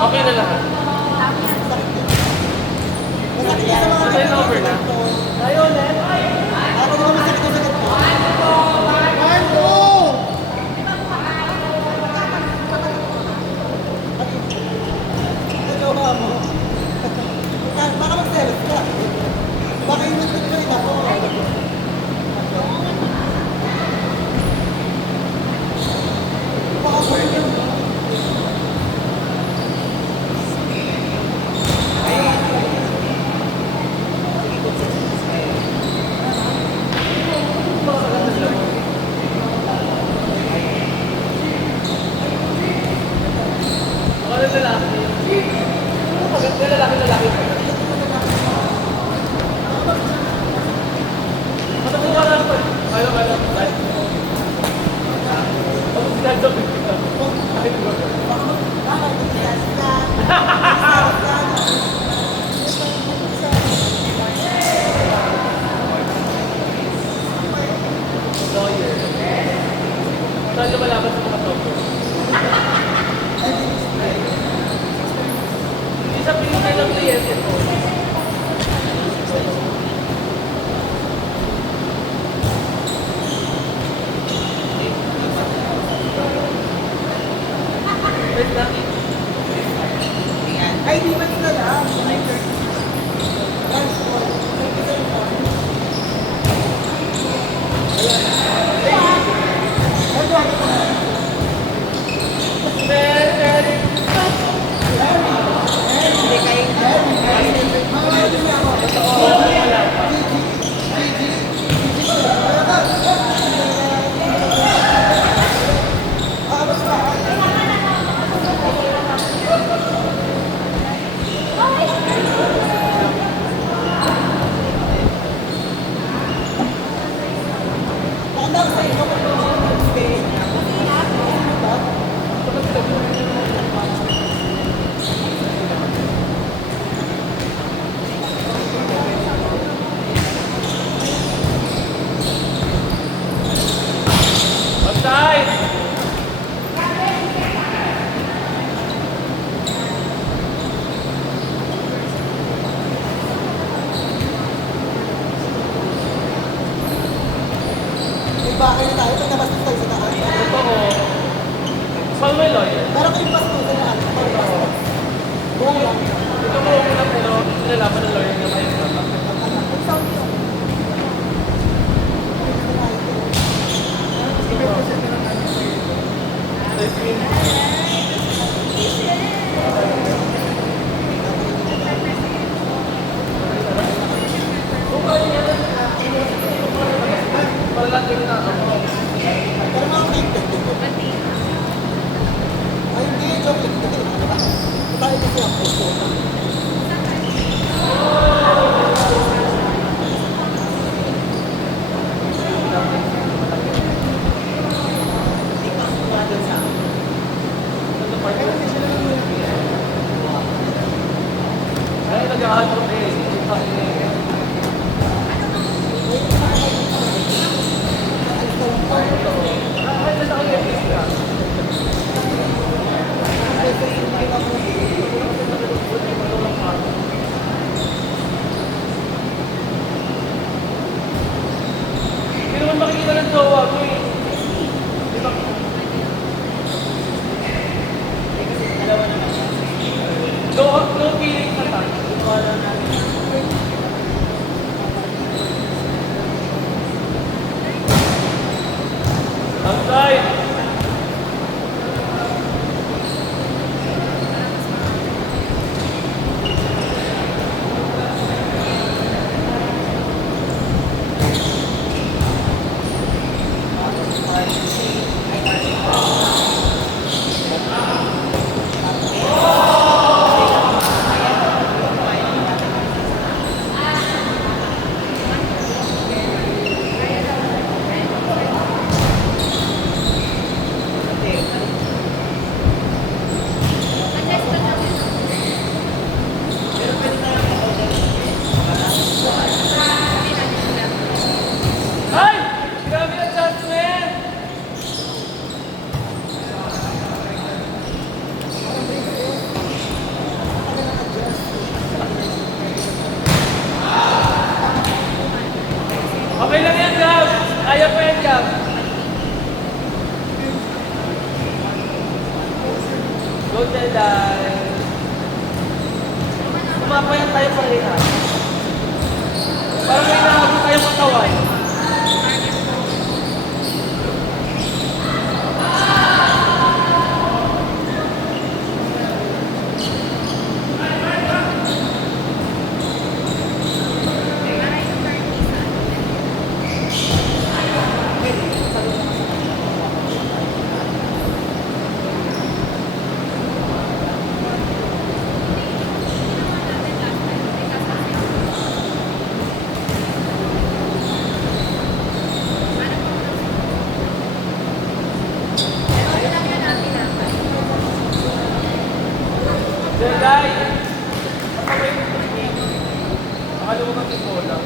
Okay na lahat. Masaya na over na. Tayo ulit. Ako naman masakit na sakit mo. Nagawa mo. Baka mag-selos ka. Baka yung nagtagay ako. Baka burn yun. Saan lumalaban sa mga toko? Hindi sa pinigay ng kliyente ko. Wait lang. Ay, di ba sila lang? Bakit na tayo? Pag nabastos tayo sa taas. Totoo. Saan may lawyer? Pero kung yung bastos na lang, buong lang. Ito mo muna pero nilalaban ng lawyer na tayo. Palating na ako. Pero mga kayo. Ay, hindi. Joke lang. Tayo kasi ako. Ay, nag-aato eh. Hindi naman makikita ng jowa ko eh. Di ba? No feeling sa tayo. Outside! Pumapayat tayo parehas. Parang may nahabot tayong katawan. Then guys, kapag may training, nakaluwag ang bola.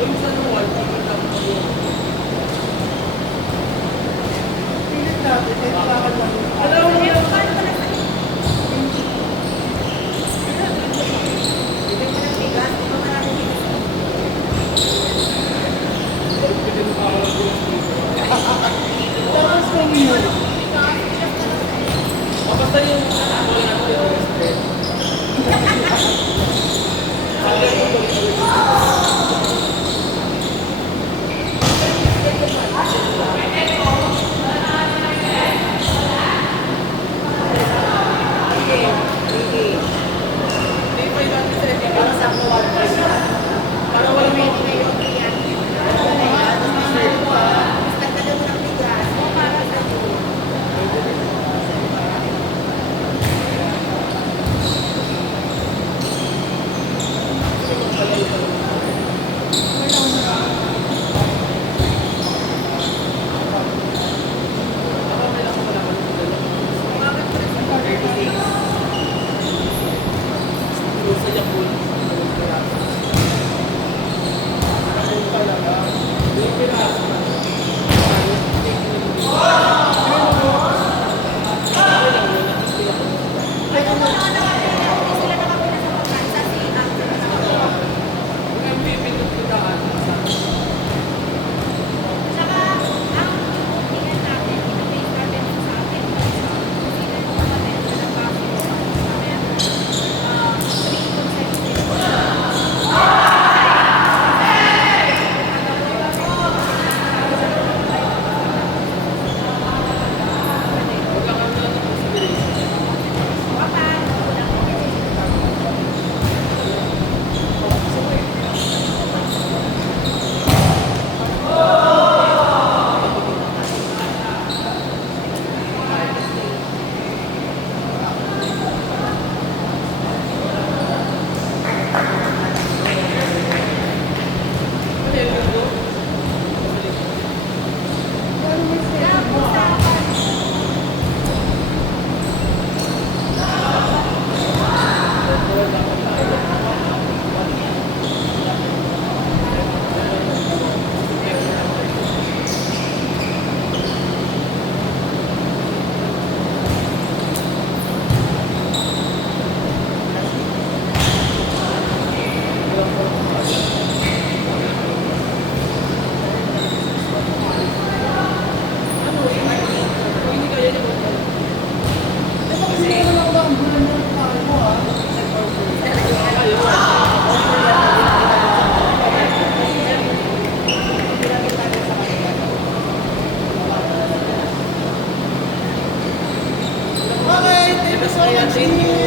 Yung sa wall, tingin lang po yung Pilit natin, eh, kailangan mo. alam mo yung Tapos kung yun, basta yung wala na po yung spread. Hindi pa yung dati sa edit. para sa kuwan. Para walang mga sa Yapon. Ayun talaga. Yung piraso na. Yung MVP ng pitaan. Magkakaroon na lang ng consideration. Ano yung linggo? Hindi kaya niya Kasi ito lang ba ang bulan ng pare mo, ha? Okay, thank you so much.